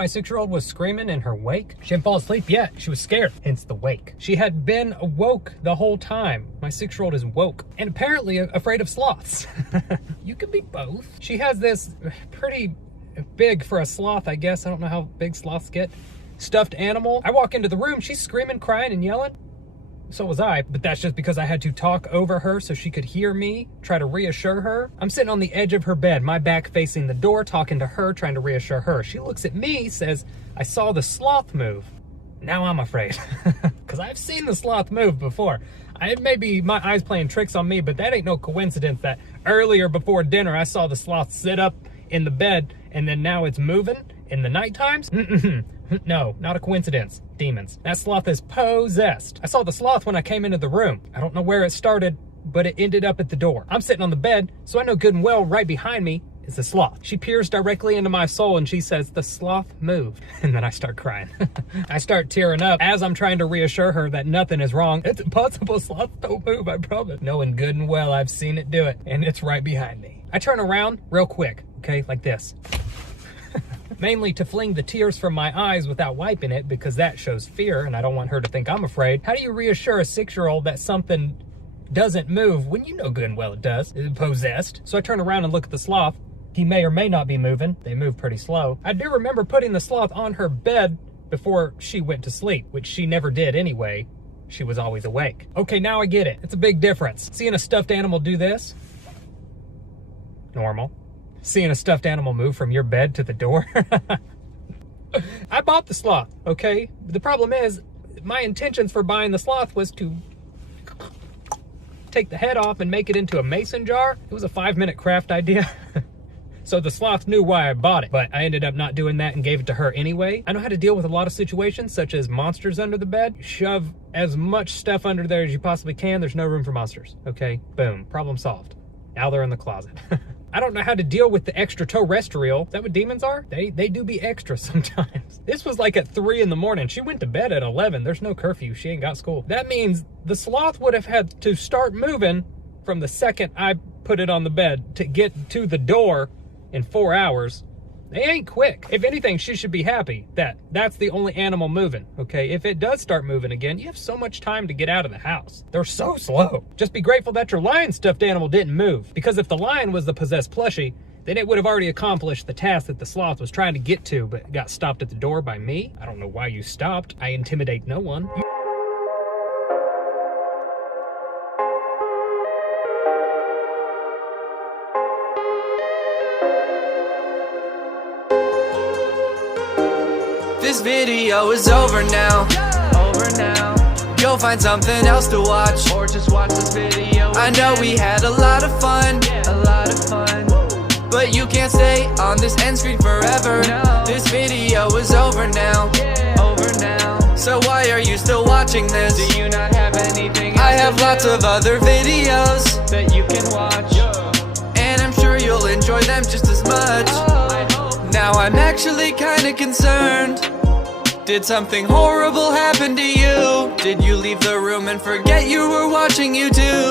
my 6-year-old was screaming in her wake. She didn't fall asleep yet. She was scared, hence the wake. She had been awoke the whole time. My 6-year-old is woke and apparently afraid of sloths. You can be both. She has this pretty big for a sloth, I guess. I don't know how big sloths get. Stuffed animal. I walk into the room. She's screaming, crying, and yelling. So was I, but that's just because I had to talk over her so she could hear me, try to reassure her. I'm sitting on the edge of her bed, my back facing the door, talking to her, trying to reassure her. She looks at me, says, I saw the sloth move. Now I'm afraid, because I've seen the sloth move before. It may be my eyes playing tricks on me, but that ain't no coincidence that earlier before dinner, I saw the sloth sit up in the bed, and then now it's moving in the night times? No, not a coincidence. Demons. That sloth is possessed. I saw the sloth when I came into the room. I don't know where it started, but it ended up at the door. I'm sitting on the bed, so I know good and well right behind me is the sloth. She peers directly into my soul and she says, the sloth moved. And then I start crying. I start tearing up as I'm trying to reassure her that nothing is wrong. It's impossible, sloths don't move, I promise. Knowing good and well I've seen it do it, and it's right behind me. I turn around real quick, okay, like this. Mainly to fling the tears from my eyes without wiping it, because that shows fear and I don't want her to think I'm afraid. How do you reassure a 6-year-old that something doesn't move when you know good and well it does? It's possessed. So I turn around and look at the sloth. He may or may not be moving. They move pretty slow. I do remember putting the sloth on her bed before she went to sleep, which she never did anyway. She was always awake. Okay, now I get it. It's a big difference. Seeing a stuffed animal do this, normal. Seeing a stuffed animal move from your bed to the door. I bought the sloth, okay? The problem is, my intentions for buying the sloth was to take the head off and make it into a mason jar. It was a 5-minute craft idea. So the sloth knew why I bought it, but I ended up not doing that and gave it to her anyway. I know how to deal with a lot of situations, such as monsters under the bed. Shove as much stuff under there as you possibly can. There's no room for monsters, okay? Boom, problem solved. Now they're in the closet. I don't know how to deal with the extraterrestrial. Is that what demons are? They do be extra sometimes. This was like at 3 in the morning. She went to bed at 11. There's no curfew. She ain't got school. That means the sloth would have had to start moving from the second I put it on the bed to get to the door in 4 hours. They ain't quick. If anything, she should be happy that that's the only animal moving, okay? If it does start moving again, you have so much time to get out of the house. They're so slow. Just be grateful that your lion stuffed animal didn't move, because if the lion was the possessed plushie, then it would have already accomplished the task that the sloth was trying to get to, but got stopped at the door by me. I don't know why you stopped. I intimidate no one. This video is over now. You'll find something else to watch, or just watch this video. I know we had a lot of fun, but you can't stay on this end screen forever. This video is over now. So why are you still watching this? Do you not have anything else? I have lots of other videos that you can watch, and I'm sure you'll enjoy them just as much. Now I'm actually kinda concerned. Did something horrible happen to you? Did you leave the room and forget you were watching YouTube?